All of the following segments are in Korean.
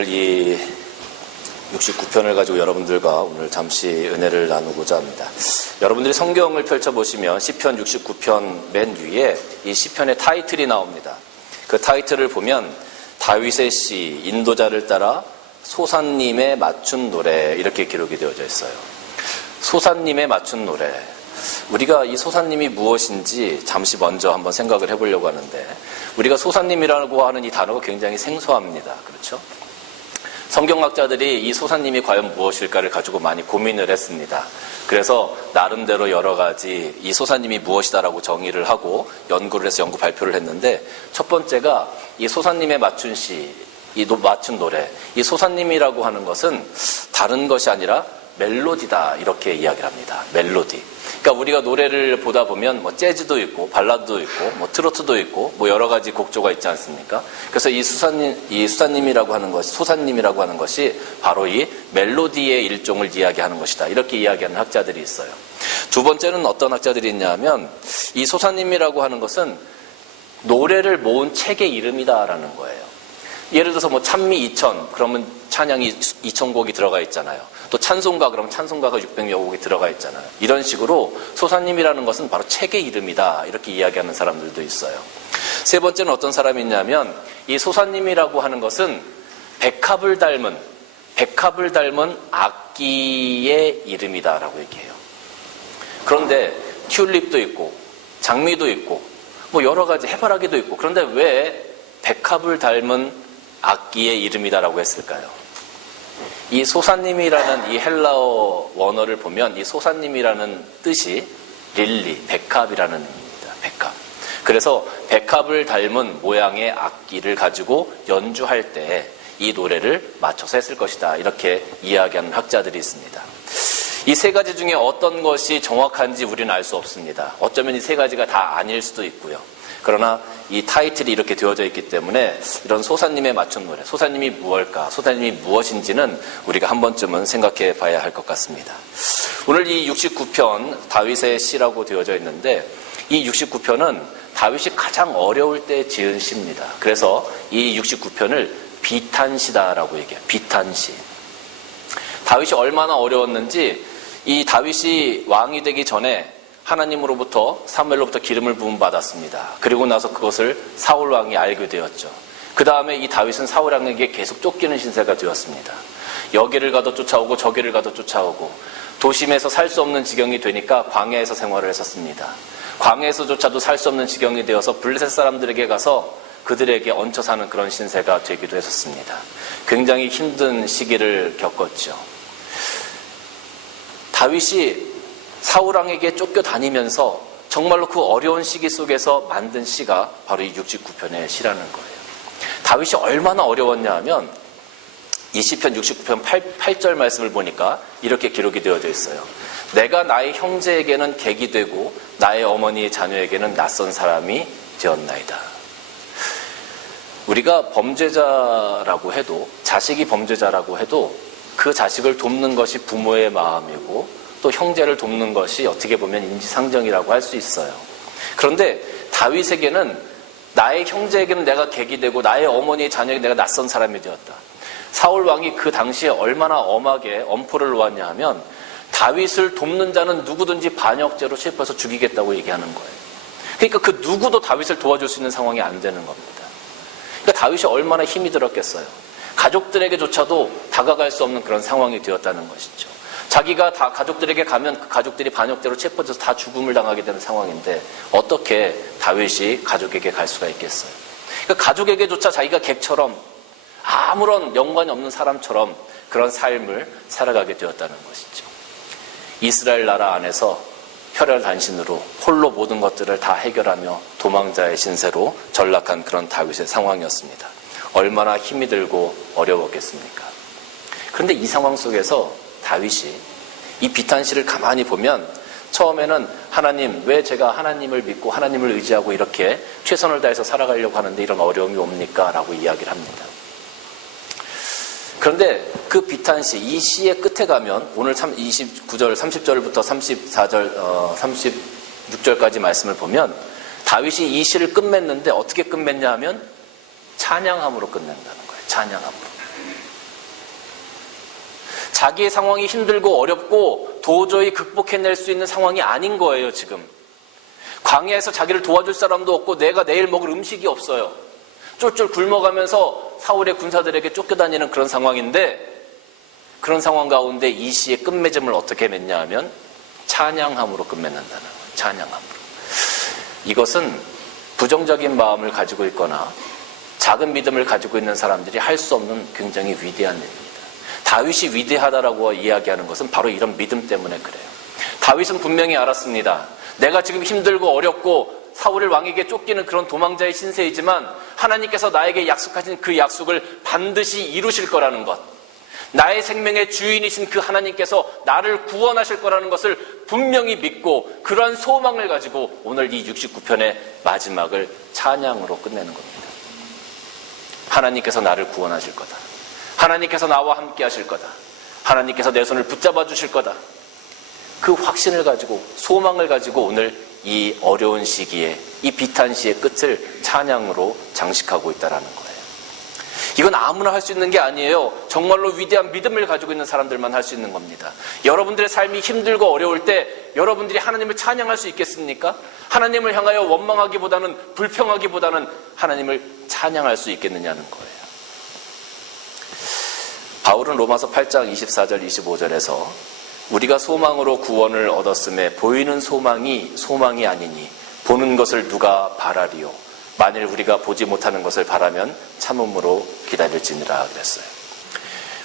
오늘 이 69편을 가지고 여러분들과 오늘 잠시 은혜를 나누고자 합니다. 여러분들이 성경을 펼쳐보시면 시편 69편 맨 위에 이 시편의 타이틀이 나옵니다. 그 타이틀을 보면 다윗의 시, 인도자를 따라 소사님에 맞춘 노래, 이렇게 기록이 되어져 있어요. 소사님에 맞춘 노래. 우리가 이 소사님이 무엇인지 잠시 먼저 한번 생각을 해보려고 하는데, 우리가 소사님이라고 하는 이 단어가 굉장히 생소합니다. 그렇죠? 성경학자들이 이 소사님이 과연 무엇일까를 가지고 많이 고민을 했습니다. 그래서 나름대로 여러 가지 이 소사님이 무엇이다라고 정의를 하고 연구를 해서 연구 발표를 했는데, 첫 번째가 이 소사님에 맞춘 시, 맞춘 노래, 이 소사님이라고 하는 것은 다른 것이 아니라 멜로디다, 이렇게 이야기를 합니다. 멜로디. 그러니까 우리가 노래를 보다 보면 뭐 재즈도 있고 발라드도 있고 뭐 트로트도 있고 뭐 여러 가지 곡조가 있지 않습니까? 그래서 이 수사님이라고 하는 것이, 소사님이라고 하는 것이 바로 이 멜로디의 일종을 이야기하는 것이다, 이렇게 이야기하는 학자들이 있어요. 두 번째는 어떤 학자들이 있냐면, 이 소사님이라고 하는 것은 노래를 모은 책의 이름이다라는 거예요. 예를 들어서 뭐 찬미 2000, 그러면 찬양이 2000곡이 들어가 있잖아요. 또 찬송가, 그러면 찬송가가 600여 곡이 들어가 있잖아요. 이런 식으로 소사님이라는 것은 바로 책의 이름이다, 이렇게 이야기하는 사람들도 있어요. 세 번째는 어떤 사람이 있냐면, 이 소사님이라고 하는 것은 백합을 닮은 악기의 이름이다라고 얘기해요. 그런데 튤립도 있고 장미도 있고 뭐 여러 가지 해바라기도 있고, 그런데 왜 백합을 닮은 악기의 이름이다라고 했을까요? 이 소사님이라는 이 헬라어 원어를 보면 이 소사님이라는 뜻이 릴리, 백합이라는 의미입니다. 백합. 그래서 백합을 닮은 모양의 악기를 가지고 연주할 때 이 노래를 맞춰서 했을 것이다, 이렇게 이야기하는 학자들이 있습니다. 이 세 가지 중에 어떤 것이 정확한지 우리는 알 수 없습니다. 어쩌면 이 세 가지가 다 아닐 수도 있고요. 그러나 이 타이틀이 이렇게 되어져 있기 때문에 이런 소사님에 맞춘 노래, 소사님이 무엇일까, 소사님이 무엇인지는 우리가 한 번쯤은 생각해 봐야 할 것 같습니다. 오늘 이 69편 다윗의 시라고 되어져 있는데, 이 69편은 다윗이 가장 어려울 때 지은 시입니다. 그래서 이 69편을 비탄시다라고 얘기해요. 비탄시. 다윗이 얼마나 어려웠는지, 이 다윗이 왕이 되기 전에 하나님으로부터, 사무엘로부터 기름을 부음 받았습니다. 그리고 나서 그것을 사울 왕이 알게 되었죠. 그 다음에 이 다윗은 사울 왕에게 계속 쫓기는 신세가 되었습니다. 여기를 가도 쫓아오고 저기를 가도 쫓아오고, 도심에서 살 수 없는 지경이 되니까 광야에서 생활을 했었습니다. 광야에서조차도 살 수 없는 지경이 되어서 블레셋 사람들에게 가서 그들에게 얹혀 사는 그런 신세가 되기도 했었습니다. 굉장히 힘든 시기를 겪었죠. 다윗이 사울왕에게 쫓겨다니면서 정말로 그 어려운 시기 속에서 만든 시가 바로 이 69편의 시라는 거예요. 다윗이 얼마나 어려웠냐 하면, 이 시편 69편 8절 말씀을 보니까 이렇게 기록이 되어져 있어요. 내가 나의 형제에게는 객이 되고 나의 어머니의 자녀에게는 낯선 사람이 되었나이다. 우리가 범죄자라고 해도, 자식이 범죄자라고 해도 그 자식을 돕는 것이 부모의 마음이고, 또 형제를 돕는 것이 어떻게 보면 인지상정이라고 할 수 있어요. 그런데 다윗에게는, 나의 형제에게는 내가 객이 되고 나의 어머니의 자녀에게 내가 낯선 사람이 되었다. 사울 왕이 그 당시에 얼마나 엄하게 엄포를 놓았냐 하면, 다윗을 돕는 자는 누구든지 반역죄로 체포해서 죽이겠다고 얘기하는 거예요. 그러니까 그 누구도 다윗을 도와줄 수 있는 상황이 안 되는 겁니다. 그러니까 다윗이 얼마나 힘이 들었겠어요. 가족들에게조차도 다가갈 수 없는 그런 상황이 되었다는 것이죠. 자기가 다 가족들에게 가면 그 가족들이 반역죄로 체포돼서 다 죽음을 당하게 되는 상황인데, 어떻게 다윗이 가족에게 갈 수가 있겠어요? 그러니까 가족에게조차 자기가 객처럼, 아무런 연관이 없는 사람처럼 그런 삶을 살아가게 되었다는 것이죠. 이스라엘 나라 안에서 혈혈단신으로 홀로 모든 것들을 다 해결하며 도망자의 신세로 전락한 그런 다윗의 상황이었습니다. 얼마나 힘이 들고 어려웠겠습니까? 그런데 이 상황 속에서 다윗이 이 비탄시를 가만히 보면, 처음에는 하나님, 왜 제가 하나님을 믿고 하나님을 의지하고 이렇게 최선을 다해서 살아가려고 하는데 이런 어려움이 옵니까? 라고 이야기를 합니다. 그런데 그 비탄시, 이 시의 끝에 가면, 오늘 29절, 30절부터 34절, 36절까지 말씀을 보면, 다윗이 이 시를 끝맺는데 어떻게 끝맺냐 하면 찬양함으로 끝낸다는 거예요. 찬양함으로. 자기의 상황이 힘들고 어렵고 도저히 극복해낼 수 있는 상황이 아닌 거예요, 지금. 광야에서 자기를 도와줄 사람도 없고 내가 내일 먹을 음식이 없어요. 쫄쫄 굶어가면서 사울의 군사들에게 쫓겨다니는 그런 상황인데, 그런 상황 가운데 이 시의 끝맺음을 어떻게 맺냐 하면 찬양함으로 끝맺는다는 거예요. 찬양함으로. 이것은 부정적인 마음을 가지고 있거나 작은 믿음을 가지고 있는 사람들이 할 수 없는 굉장히 위대한 일입니다. 다윗이 위대하다라고 이야기하는 것은 바로 이런 믿음 때문에 그래요. 다윗은 분명히 알았습니다. 내가 지금 힘들고 어렵고 사울의 왕에게 쫓기는 그런 도망자의 신세이지만 하나님께서 나에게 약속하신 그 약속을 반드시 이루실 거라는 것, 나의 생명의 주인이신 그 하나님께서 나를 구원하실 거라는 것을 분명히 믿고 그러한 소망을 가지고 오늘 이 69편의 마지막을 찬양으로 끝내는 겁니다. 하나님께서 나를 구원하실 거다. 하나님께서 나와 함께 하실 거다. 하나님께서 내 손을 붙잡아 주실 거다. 그 확신을 가지고 소망을 가지고 오늘 이 어려운 시기에 이 비탄시의 끝을 찬양으로 장식하고 있다는 거예요. 이건 아무나 할 수 있는 게 아니에요. 정말로 위대한 믿음을 가지고 있는 사람들만 할 수 있는 겁니다. 여러분들의 삶이 힘들고 어려울 때 여러분들이 하나님을 찬양할 수 있겠습니까? 하나님을 향하여 원망하기보다는 불평하기보다는 하나님을 찬양할 수 있겠느냐는 거예요. 바울은 로마서 8장 24절 25절에서 우리가 소망으로 구원을 얻었음에 보이는 소망이 아니니 보는 것을 누가 바라리요. 만일 우리가 보지 못하는 것을 바라면 참음으로 기다릴지니라 그랬어요.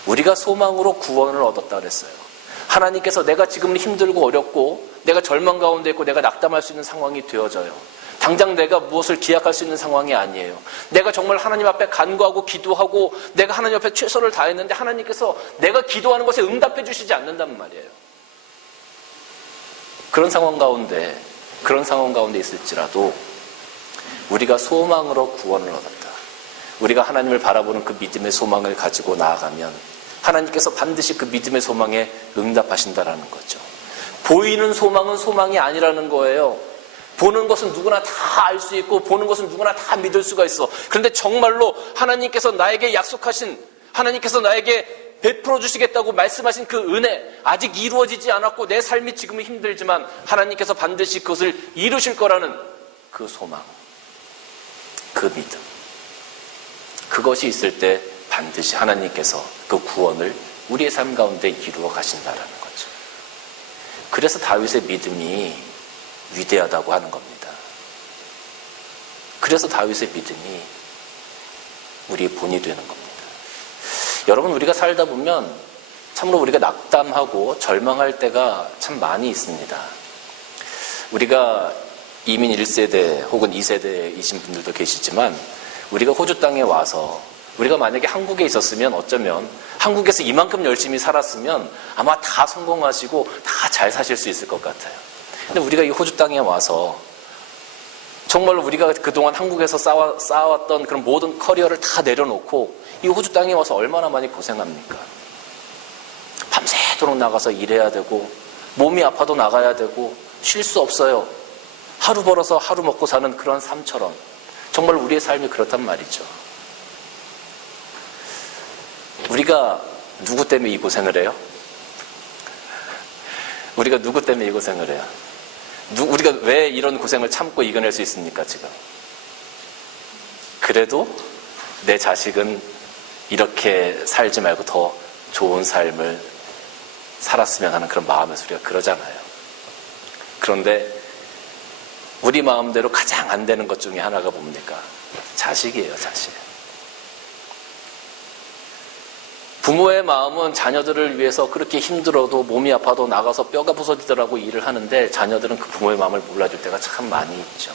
우리가 소망으로 구원을 얻었다 그랬어요. 하나님께서 내가 지금 힘들고 어렵고 내가 절망 가운데 있고 내가 낙담할 수 있는 상황이 되어져요. 당장 내가 무엇을 기약할 수 있는 상황이 아니에요. 내가 정말 하나님 앞에 간구하고 기도하고 내가 하나님 앞에 최선을 다했는데 하나님께서 내가 기도하는 것에 응답해 주시지 않는단 말이에요. 그런 상황 가운데 있을지라도 우리가 소망으로 구원을 얻었다. 우리가 하나님을 바라보는 그 믿음의 소망을 가지고 나아가면 하나님께서 반드시 그 믿음의 소망에 응답하신다라는 거죠. 보이는 소망은 소망이 아니라는 거예요. 보는 것은 누구나 다 알 수 있고 보는 것은 누구나 다 믿을 수가 있어. 그런데 정말로 하나님께서 나에게 약속하신, 하나님께서 나에게 베풀어 주시겠다고 말씀하신 그 은혜, 아직 이루어지지 않았고 내 삶이 지금은 힘들지만 하나님께서 반드시 그것을 이루실 거라는 그 소망, 그 믿음, 그것이 있을 때 반드시 하나님께서 그 구원을 우리의 삶 가운데 이루어 가신다라는 거죠. 그래서 다윗의 믿음이 위대하다고 하는 겁니다. 그래서 다윗의 믿음이 우리의 본이 되는 겁니다. 여러분, 우리가 살다 보면 참으로 우리가 낙담하고 절망할 때가 참 많이 있습니다. 우리가 이민 1세대 혹은 2세대이신 분들도 계시지만 우리가 호주 땅에 와서 우리가 만약에 한국에 있었으면 어쩌면 한국에서 이만큼 열심히 살았으면 아마 다 성공하시고 다 잘 사실 수 있을 것 같아요. 근데 우리가 이 호주 땅에 와서 정말로 우리가 그동안 한국에서 쌓아왔던 그런 모든 커리어를 다 내려놓고 이 호주 땅에 와서 얼마나 많이 고생합니까? 밤새도록 나가서 일해야 되고 몸이 아파도 나가야 되고 쉴 수 없어요. 하루 벌어서 하루 먹고 사는 그런 삶처럼 정말 우리의 삶이 그렇단 말이죠. 우리가 누구 때문에 이 고생을 해요? 우리가 누구 때문에 이 고생을 해요? 우리가 왜 이런 고생을 참고 이겨낼 수 있습니까, 지금? 그래도 내 자식은 이렇게 살지 말고 더 좋은 삶을 살았으면 하는 그런 마음에서 우리가 그러잖아요. 그런데 우리 마음대로 가장 안 되는 것 중에 하나가 뭡니까? 자식이에요, 자식. 부모의 마음은 자녀들을 위해서 그렇게 힘들어도 몸이 아파도 나가서 뼈가 부서지더라고 일을 하는데 자녀들은 그 부모의 마음을 몰라줄 때가 참 많이 있죠.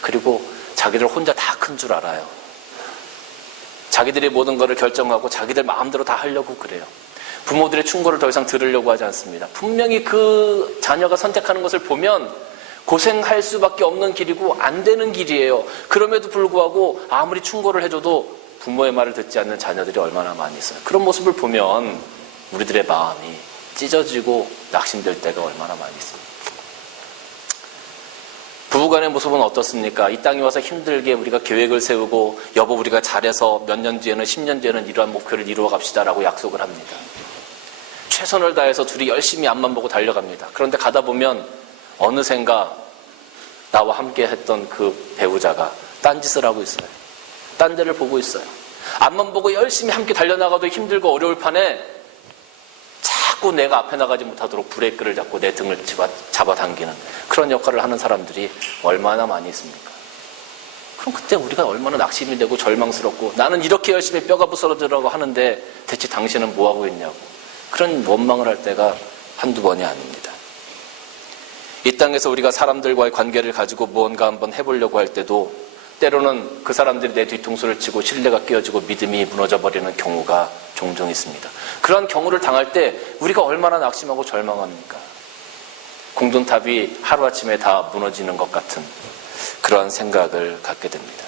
그리고 자기들 혼자 다 큰 줄 알아요. 자기들이 모든 것을 결정하고 자기들 마음대로 다 하려고 그래요. 부모들의 충고를 더 이상 들으려고 하지 않습니다. 분명히 그 자녀가 선택하는 것을 보면 고생할 수밖에 없는 길이고 안 되는 길이에요. 그럼에도 불구하고 아무리 충고를 해줘도 부모의 말을 듣지 않는 자녀들이 얼마나 많이 있어요. 그런 모습을 보면 우리들의 마음이 찢어지고 낙심될 때가 얼마나 많이 있습니다. 부부간의 모습은 어떻습니까? 이 땅에 와서 힘들게 우리가 계획을 세우고 여보 우리가 잘해서 몇 년 뒤에는 10년 뒤에는 이러한 목표를 이루어 갑시다라고 약속을 합니다. 최선을 다해서 둘이 열심히 앞만 보고 달려갑니다. 그런데 가다 보면 어느샌가 나와 함께 했던 그 배우자가 딴짓을 하고 있어요. 딴 데를 보고 있어요. 앞만 보고 열심히 함께 달려나가도 힘들고 어려울 판에 자꾸 내가 앞에 나가지 못하도록 브레이크를 잡고 내 등을 잡아당기는 그런 역할을 하는 사람들이 얼마나 많이 있습니까? 그럼 그때 우리가 얼마나 낙심이 되고 절망스럽고 나는 이렇게 열심히 뼈가 부서지려고 하는데 대체 당신은 뭐하고 있냐고 그런 원망을 할 때가 한두 번이 아닙니다. 이 땅에서 우리가 사람들과의 관계를 가지고 무언가 한번 해보려고 할 때도 때로는 그 사람들이 내 뒤통수를 치고 신뢰가 깨어지고 믿음이 무너져버리는 경우가 종종 있습니다. 그런 경우를 당할 때 우리가 얼마나 낙심하고 절망합니까? 공든탑이 하루아침에 다 무너지는 것 같은 그러한 생각을 갖게 됩니다.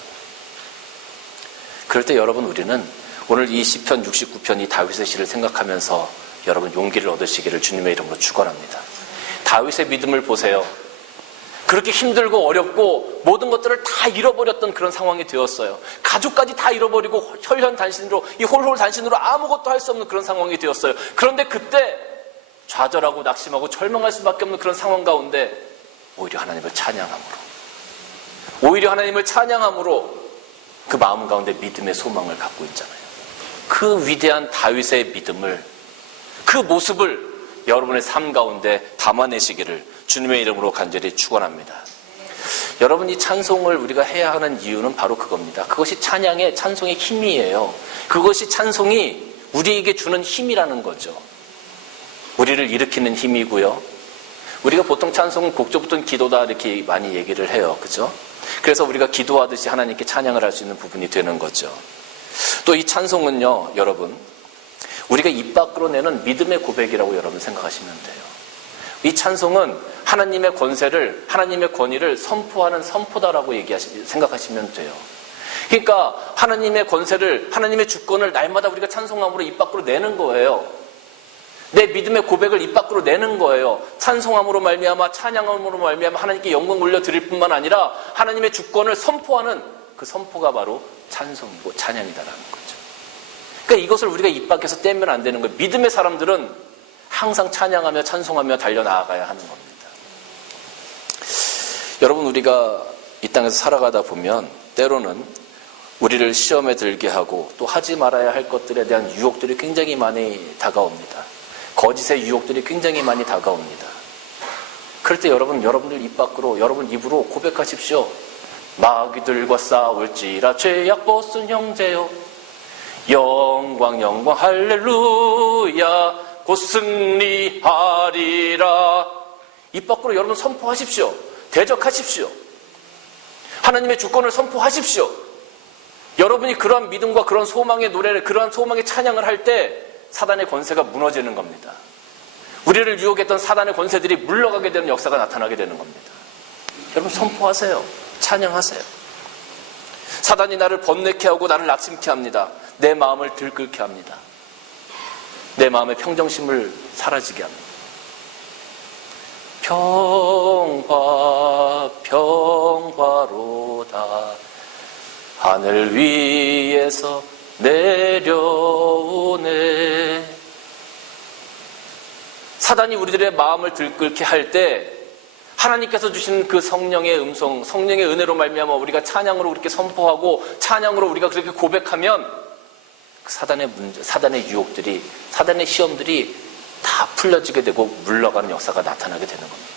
그럴 때 여러분 우리는 오늘 이 시편 69편 이 다윗의 시를 생각하면서 여러분 용기를 얻으시기를 주님의 이름으로 축원합니다. 다윗의 믿음을 보세요. 그렇게 힘들고 어렵고 모든 것들을 다 잃어버렸던 그런 상황이 되었어요. 가족까지 다 잃어버리고 혈혈단신으로 이 홀홀단신으로 아무것도 할 수 없는 그런 상황이 되었어요. 그런데 그때 좌절하고 낙심하고 절망할 수밖에 없는 그런 상황 가운데 오히려 하나님을 찬양함으로 그 마음 가운데 믿음의 소망을 갖고 있잖아요. 그 위대한 다윗의 믿음을 그 모습을 여러분의 삶 가운데 담아내시기를 주님의 이름으로 간절히 축원합니다. 여러분 이 찬송을 우리가 해야 하는 이유는 바로 그겁니다. 그것이 찬송의 힘이에요. 그것이 찬송이 우리에게 주는 힘이라는 거죠. 우리를 일으키는 힘이고요. 우리가 보통 찬송은 곡조부터는 기도다 이렇게 많이 얘기를 해요. 그죠? 그래서 우리가 기도하듯이 하나님께 찬양을 할 수 있는 부분이 되는 거죠. 또 이 찬송은요, 여러분, 우리가 입 밖으로 내는 믿음의 고백이라고 여러분 생각하시면 돼요. 이 찬송은 하나님의 권세를, 하나님의 권위를 선포하는 선포다라고 생각하시면 돼요. 그러니까 하나님의 권세를, 하나님의 주권을 날마다 우리가 찬송함으로 입 밖으로 내는 거예요. 내 믿음의 고백을 입 밖으로 내는 거예요. 찬송함으로 말미암아, 찬양함으로 말미암아 하나님께 영광 올려드릴 뿐만 아니라 하나님의 주권을 선포하는 그 선포가 바로 찬송이고 찬양이다라는 거죠. 그러니까 이것을 우리가 입 밖에서 떼면 안 되는 거예요. 믿음의 사람들은 항상 찬양하며 찬송하며 달려나가야 하는 겁니다. 여러분 우리가 이 땅에서 살아가다 보면 때로는 우리를 시험에 들게 하고 또 하지 말아야 할 것들에 대한 유혹들이 굉장히 많이 다가옵니다. 거짓의 유혹들이 굉장히 많이 다가옵니다. 그럴 때 여러분들 입 밖으로 여러분 입으로 고백하십시오. 마귀들과 싸울지라 죄악 벗은 형제요 영광 할렐루야 곧 승리하리라. 입 밖으로 여러분 선포하십시오. 대적하십시오. 하나님의 주권을 선포하십시오. 여러분이 그러한 믿음과 그런 소망의 노래를, 그러한 소망의 찬양을 할 때 사단의 권세가 무너지는 겁니다. 우리를 유혹했던 사단의 권세들이 물러가게 되는 역사가 나타나게 되는 겁니다. 여러분 선포하세요. 찬양하세요. 사단이 나를 번뇌케 하고 나를 낙심케 합니다. 내 마음을 들끓게 합니다. 내 마음의 평정심을 사라지게 합니다. 평화로다 하늘 위에서 내려오네. 사단이 우리들의 마음을 들끓게 할 때 하나님께서 주신 그 성령의 음성, 성령의 은혜로 말미암아 우리가 찬양으로 그렇게 선포하고 찬양으로 우리가 그렇게 고백하면 그 사단의 문제, 사단의 유혹들이, 사단의 시험들이 다 풀려지게 되고 물러가는 역사가 나타나게 되는 겁니다.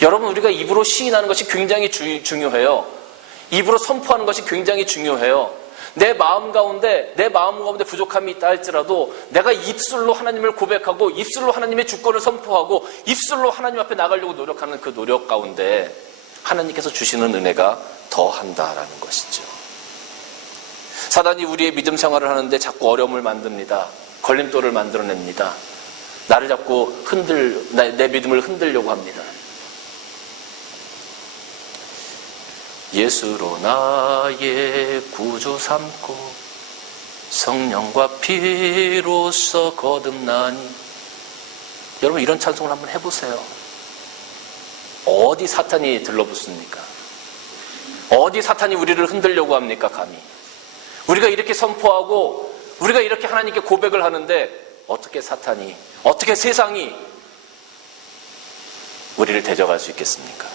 여러분 우리가 입으로 시인하는 것이 굉장히 중요해요. 입으로 선포하는 것이 굉장히 중요해요. 내 마음 가운데 부족함이 있다 할지라도 내가 입술로 하나님을 고백하고 입술로 하나님의 주권을 선포하고 입술로 하나님 앞에 나가려고 노력하는 그 노력 가운데 하나님께서 주시는 은혜가 더한다라는 것이죠. 사단이 우리의 믿음 생활을 하는데 자꾸 어려움을 만듭니다. 걸림돌을 만들어냅니다. 나를 자꾸 내 믿음을 흔들려고 합니다. 예수로 나의 구주 삼고 성령과 피로써 거듭나니. 여러분 이런 찬송을 한번 해보세요. 어디 사탄이 들러붙습니까? 어디 사탄이 우리를 흔들려고 합니까? 감히 우리가 이렇게 선포하고 우리가 이렇게 하나님께 고백을 하는데 어떻게 사탄이 어떻게 세상이 우리를 대적할 수 있겠습니까?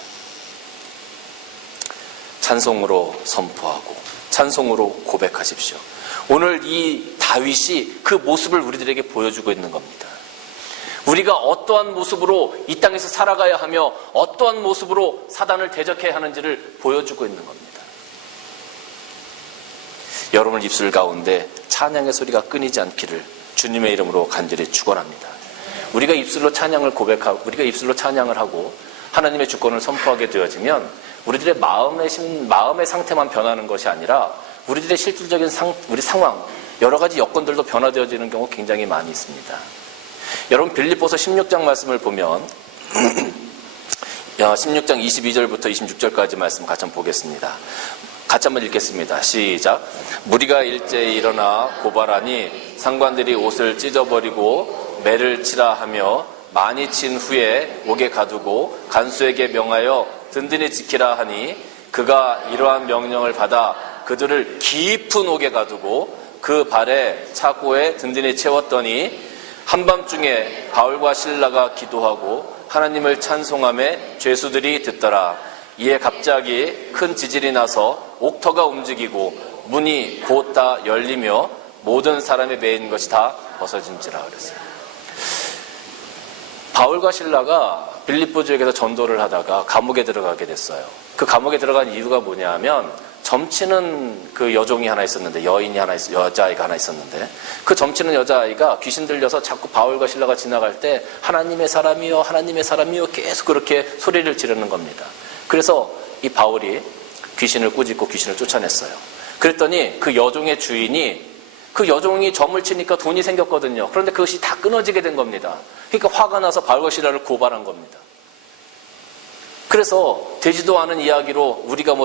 찬송으로 선포하고 찬송으로 고백하십시오. 오늘 이 다윗이 그 모습을 우리들에게 보여주고 있는 겁니다. 우리가 어떠한 모습으로 이 땅에서 살아가야 하며 어떠한 모습으로 사단을 대적해야 하는지를 보여주고 있는 겁니다. 여러분 입술 가운데 찬양의 소리가 끊이지 않기를 주님의 이름으로 간절히 축원합니다. 우리가 입술로 찬양을 고백하고 우리가 입술로 찬양을 하고 하나님의 주권을 선포하게 되어지면 우리들의 마음의 상태만 변하는 것이 아니라 우리들의 실질적인 우리 상황, 여러 가지 여건들도 변화되어지는 경우 굉장히 많이 있습니다. 여러분 빌립보서 16장 말씀을 보면 16장 22절부터 26절까지 말씀 같이 한번 보겠습니다. 같이 한번 읽겠습니다. 시작. 무리가 일제히 일어나 고발하니 상관들이 옷을 찢어버리고 매를 치라 하며 많이 친 후에 옥에 가두고 간수에게 명하여 든든히 지키라 하니 그가 이러한 명령을 받아 그들을 깊은 옥에 가두고 그 발에 차고에 든든히 채웠더니 한밤중에 바울과 실라가 기도하고 하나님을 찬송하며 죄수들이 듣더라. 이에 갑자기 큰 지진이 나서 옥터가 움직이고 문이 곧 다 열리며 모든 사람의 매인 것이 다 벗어진지라 그랬어요. 바울과 실라가 빌립보 지역에서 전도를 하다가 감옥에 들어가게 됐어요. 그 감옥에 들어간 이유가 뭐냐 하면 점치는 그 여종이 하나 있었는데 여자아이가 하나 있었는데 그 점치는 여자아이가 귀신 들려서 자꾸 바울과 실라가 지나갈 때 하나님의 사람이여 하나님의 사람이여 계속 그렇게 소리를 지르는 겁니다. 그래서 이 바울이 귀신을 꾸짖고 귀신을 쫓아냈어요. 그랬더니 그 여종의 주인이 그 여종이 점을 치니까 돈이 생겼거든요. 그런데 그것이 다 끊어지게 된 겁니다. 그러니까 화가 나서 바울과 실라를 고발한 겁니다. 그래서 되지도 않은 이야기로 우리가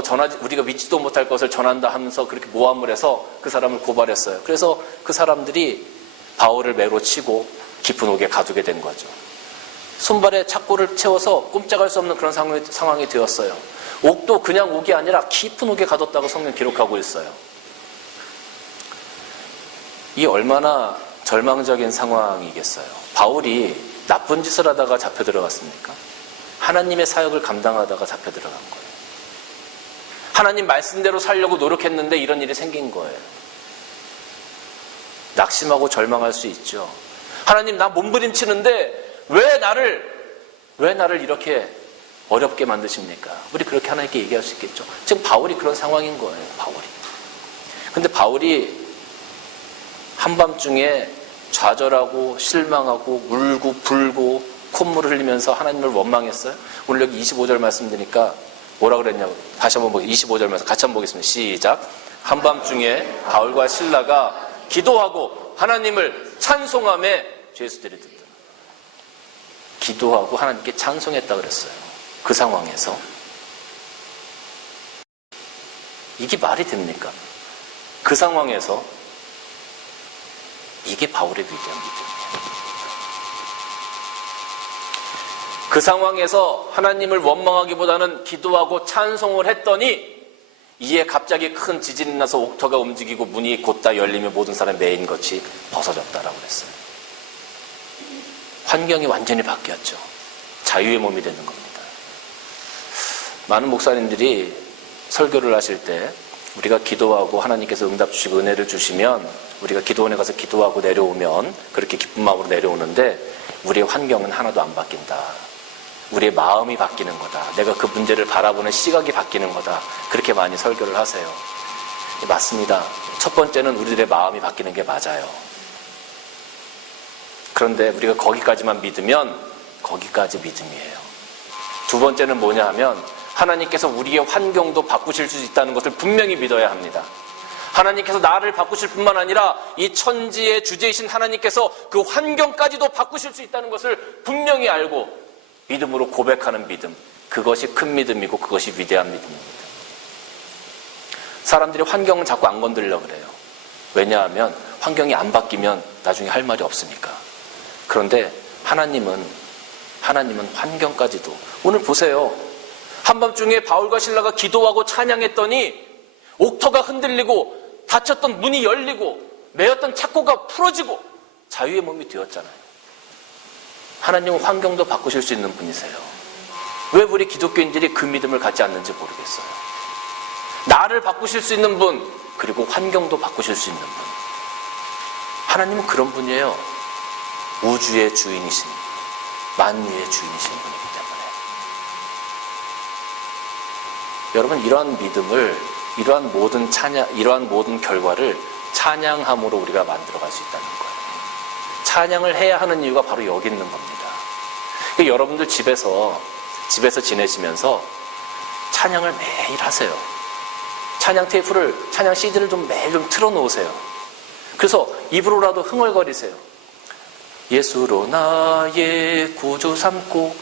믿지도 못할 것을 전한다 하면서 그렇게 모함을 해서 그 사람을 고발했어요. 그래서 그 사람들이 바울을 매로 치고 깊은 옥에 가두게 된 거죠. 손발에 착고를 채워서 꼼짝할 수 없는 그런 상황이 되었어요. 옥도 그냥 옥이 아니라 깊은 옥에 가뒀다고 성경 기록하고 있어요. 이 얼마나 절망적인 상황이겠어요. 바울이 나쁜 짓을 하다가 잡혀 들어갔습니까? 하나님의 사역을 감당하다가 잡혀 들어간 거예요. 하나님 말씀대로 살려고 노력했는데 이런 일이 생긴 거예요. 낙심하고 절망할 수 있죠. 하나님 나 몸부림치는데 왜 나를 이렇게 어렵게 만드십니까? 우리 그렇게 하나님께 얘기할 수 있겠죠. 지금 바울이 그런 상황인 거예요. 근데 바울이 한밤중에 좌절하고 실망하고 울고 불고 콧물을 흘리면서 하나님을 원망했어요. 오늘 여기 25절 말씀 드니까 뭐라 그랬냐고 다시 한번 보겠습니다. 25절 말씀 같이 한번 보겠습니다. 시작. 한밤중에 바울과 실라가 기도하고 하나님을 찬송하며 죄수들이 듣더라. 기도하고 하나님께 찬송했다 그랬어요. 그 상황에서 이게 말이 됩니까? 그 상황에서 이게 바울의 위대한 믿음이에요. 그 상황에서 하나님을 원망하기보다는 기도하고 찬송을 했더니 이에 갑자기 큰 지진이 나서 옥터가 움직이고 문이 곧다 열리며 모든 사람의 매인 것이 벗어졌다라고 그랬어요. 환경이 완전히 바뀌었죠. 자유의 몸이 되는 겁니다. 많은 목사님들이 설교를 하실 때 우리가 기도하고 하나님께서 응답 주시고 은혜를 주시면 우리가 기도원에 가서 기도하고 내려오면 그렇게 기쁜 마음으로 내려오는데 우리의 환경은 하나도 안 바뀐다. 우리의 마음이 바뀌는 거다. 내가 그 문제를 바라보는 시각이 바뀌는 거다. 그렇게 많이 설교를 하세요. 맞습니다. 첫 번째는 우리들의 마음이 바뀌는 게 맞아요. 그런데 우리가 거기까지만 믿으면 거기까지 믿음이에요. 두 번째는 뭐냐 하면 하나님께서 우리의 환경도 바꾸실 수 있다는 것을 분명히 믿어야 합니다. 하나님께서 나를 바꾸실 뿐만 아니라 이 천지의 주제이신 하나님께서 그 환경까지도 바꾸실 수 있다는 것을 분명히 알고 믿음으로 고백하는 믿음, 그것이 큰 믿음이고 그것이 위대한 믿음입니다. 사람들이 환경을 자꾸 안 건드리려고 그래요. 왜냐하면 환경이 안 바뀌면 나중에 할 말이 없으니까. 그런데 하나님은 환경까지도 오늘 보세요. 한밤중에 바울과 실라가 기도하고 찬양했더니 옥터가 흔들리고 닫혔던 문이 열리고 매였던 착고가 풀어지고 자유의 몸이 되었잖아요. 하나님은 환경도 바꾸실 수 있는 분이세요. 왜 우리 기독교인들이 그 믿음을 갖지 않는지 모르겠어요. 나를 바꾸실 수 있는 분, 그리고 환경도 바꾸실 수 있는 분. 하나님은 그런 분이에요. 우주의 주인이신, 만유의 주인이신 분이기 때문에. 여러분, 이러한 믿음을, 이러한 모든 결과를 찬양함으로 우리가 만들어갈 수 있다는 거예요. 찬양을 해야 하는 이유가 바로 여기 있는 겁니다. 그러니까 여러분들 집에서 지내시면서 찬양을 매일 하세요. 찬양 테이프를, 찬양 CD를 좀 매일 좀 틀어놓으세요. 그래서 입으로라도 흥얼거리세요. 예수로 나의 구주 삼고.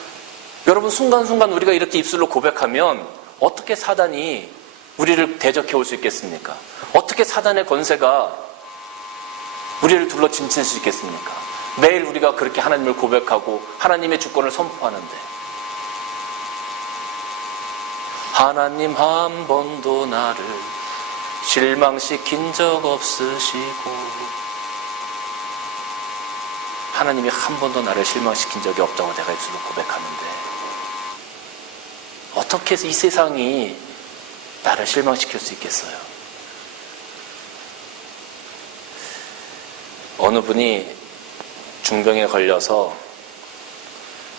여러분, 순간순간 우리가 이렇게 입술로 고백하면 어떻게 사단이 우리를 대적해 올 수 있겠습니까? 어떻게 사단의 권세가 우리를 둘러 짐칠 수 있겠습니까? 매일 우리가 그렇게 하나님을 고백하고 하나님의 주권을 선포하는데, 하나님 한 번도 나를 실망시킨 적 없으시고, 하나님이 한 번도 나를 실망시킨 적이 없다고 내가 입술로 고백하는데, 어떻게 해서 이 세상이 나를 실망시킬 수 있겠어요? 어느 분이 중병에 걸려서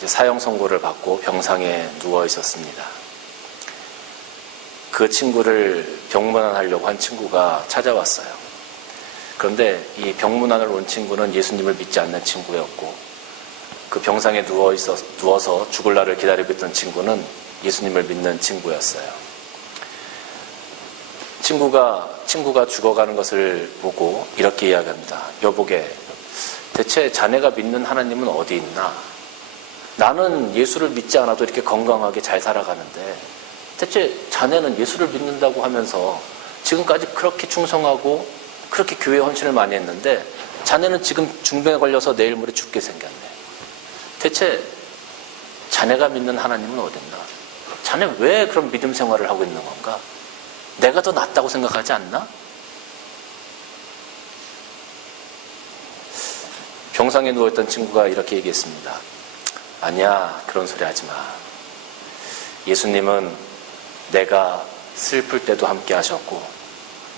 사형 선고를 받고 병상에 누워 있었습니다. 그 친구를 병문안하려고 한 친구가 찾아왔어요. 그런데 이 병문안을 온 친구는 예수님을 믿지 않는 친구였고, 그 병상에 누워서 죽을 날을 기다리고 있던 친구는 예수님을 믿는 친구였어요. 친구가 죽어가는 것을 보고 이렇게 이야기합니다. 여보게, 대체 자네가 믿는 하나님은 어디 있나? 나는 예수를 믿지 않아도 이렇게 건강하게 잘 살아가는데, 대체 자네는 예수를 믿는다고 하면서 지금까지 그렇게 충성하고 그렇게 교회에 헌신을 많이 했는데, 자네는 지금 중병에 걸려서 내일 모레 죽게 생겼네. 대체 자네가 믿는 하나님은 어딨나? 자네 왜 그런 믿음 생활을 하고 있는 건가? 내가 더 낫다고 생각하지 않나? 병상에 누워있던 친구가 이렇게 얘기했습니다. 아니야, 그런 소리 하지 마. 예수님은 내가 슬플 때도 함께 하셨고,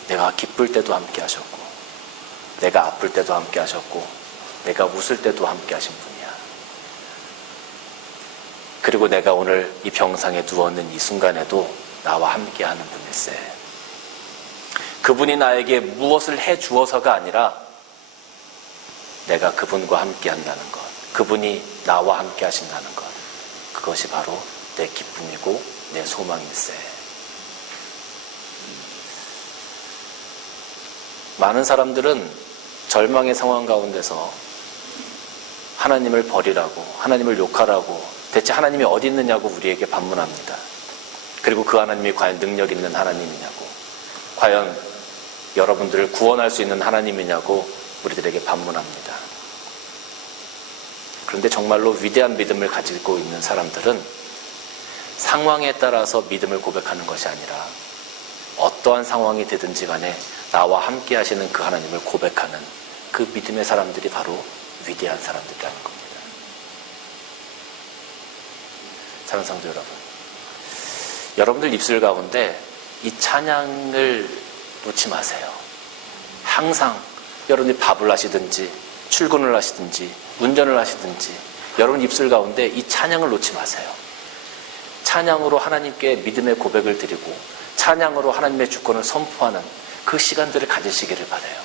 내가 기쁠 때도 함께 하셨고, 내가 아플 때도 함께 하셨고, 내가 웃을 때도 함께 하신 분이야. 그리고 내가 오늘 이 병상에 누워있는 이 순간에도 나와 함께 하는 분일세. 그분이 나에게 무엇을 해 주어서가 아니라 내가 그분과 함께 한다는 것, 그분이 나와 함께 하신다는 것, 그것이 바로 내 기쁨이고 내 소망일세. 많은 사람들은 절망의 상황 가운데서 하나님을 버리라고, 하나님을 욕하라고, 대체 하나님이 어디 있느냐고 우리에게 반문합니다. 그리고 그 하나님이 과연 능력 있는 하나님이냐고, 과연 여러분들을 구원할 수 있는 하나님이냐고 우리들에게 반문합니다. 그런데 정말로 위대한 믿음을 가지고 있는 사람들은 상황에 따라서 믿음을 고백하는 것이 아니라 어떠한 상황이 되든지 간에 나와 함께 하시는 그 하나님을 고백하는 그 믿음의 사람들이 바로 위대한 사람들이라는 겁니다. 사랑하는 성도 여러분, 여러분들 입술 가운데 이 찬양을 놓지 마세요. 항상 여러분이 밥을 하시든지 출근을 하시든지 운전을 하시든지 여러분 입술 가운데 이 찬양을 놓지 마세요. 찬양으로 하나님께 믿음의 고백을 드리고 찬양으로 하나님의 주권을 선포하는 그 시간들을 가지시기를 바라요.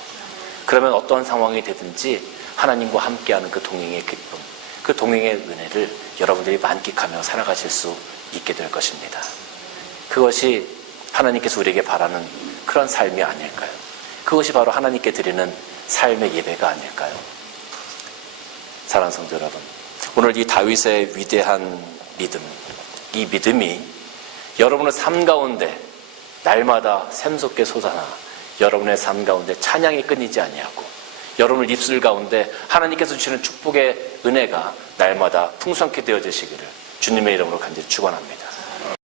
그러면 어떠한 상황이 되든지 하나님과 함께하는 그 동행의 기쁨, 그 동행의 은혜를 여러분들이 만끽하며 살아가실 수 있게 될 것입니다. 그것이 하나님께서 우리에게 바라는 그런 삶이 아닐까요? 그것이 바로 하나님께 드리는 삶의 예배가 아닐까요? 사랑하는 성도 여러분, 오늘 이 다윗의 위대한 믿음, 이 믿음이 여러분의 삶 가운데 날마다 샘솟게 솟아나 여러분의 삶 가운데 찬양이 끊이지 아니하고 여러분 입술 가운데 하나님께서 주시는 축복의 은혜가 날마다 풍성케 되어지시기를 주님의 이름으로 간절히 축원합니다.